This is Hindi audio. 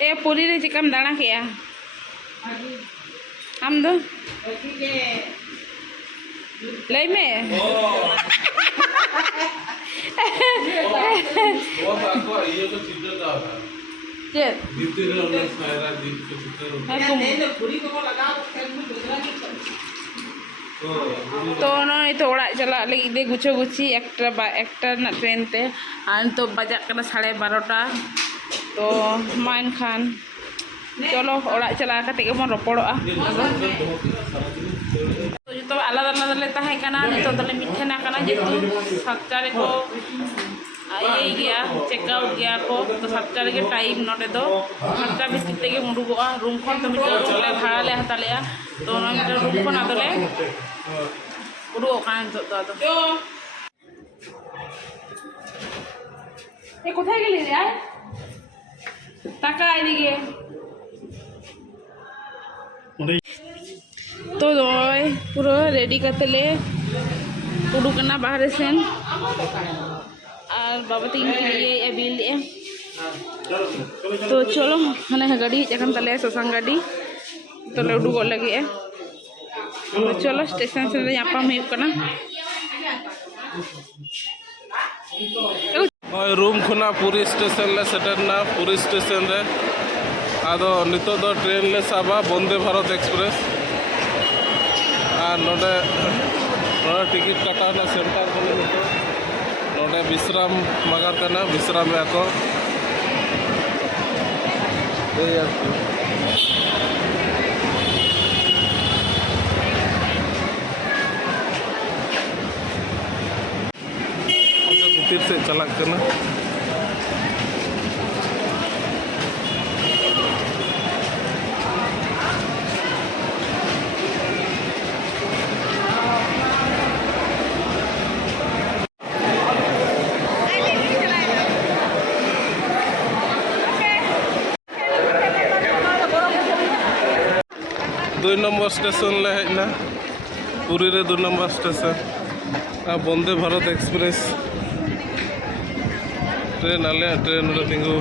ए पूरी रे चिकम दाना किया हम दो ले में तो तो ओड़ा चला लगे गुछो गुछी एक ट्रेन ते तो बजा 12:30 तो मान खान चलो ओड़ा चला कते बन रपड़ा तो जो आलादा आलादा ले तहेकना नितो दले मिठेना कना जेतु सातटा रे को आई गया चेकआउट गया को तो सातटा रे टाइम नोडे दो सातटा भितर तेगे मुडुगोआ रूम खन तो मिटे रूम ले भाड़ा ले हतालेया तो ना मिटे रूम खन आदले उडुगो कान तो आदो ए कोथाय गेली रे यार टाका आइली गे तो पूरा रेडी करते उडुकना बाहर सेन और बाबा तीन के लिए बिल तो चलो हाँ गाड़ी हजन तले ससांग गाड़ी तो ले उडुक लगे तो चलो स्टेशन से नापाम रूम खुना पूरी स्टेशन ले सेटरना पूरी स्टेशन रे आदो नितो दो ट्रेन ले साबा Vande Bharat express नोडे ticket काटाना centre को नितो नोडे विश्राम मगार करना विश्राम को भीतर से चलक करना दो नंबर स्टेशन ले हजना पुरी रे 2 number station Vande Bharat express train आले ट्रेन रे तिंगु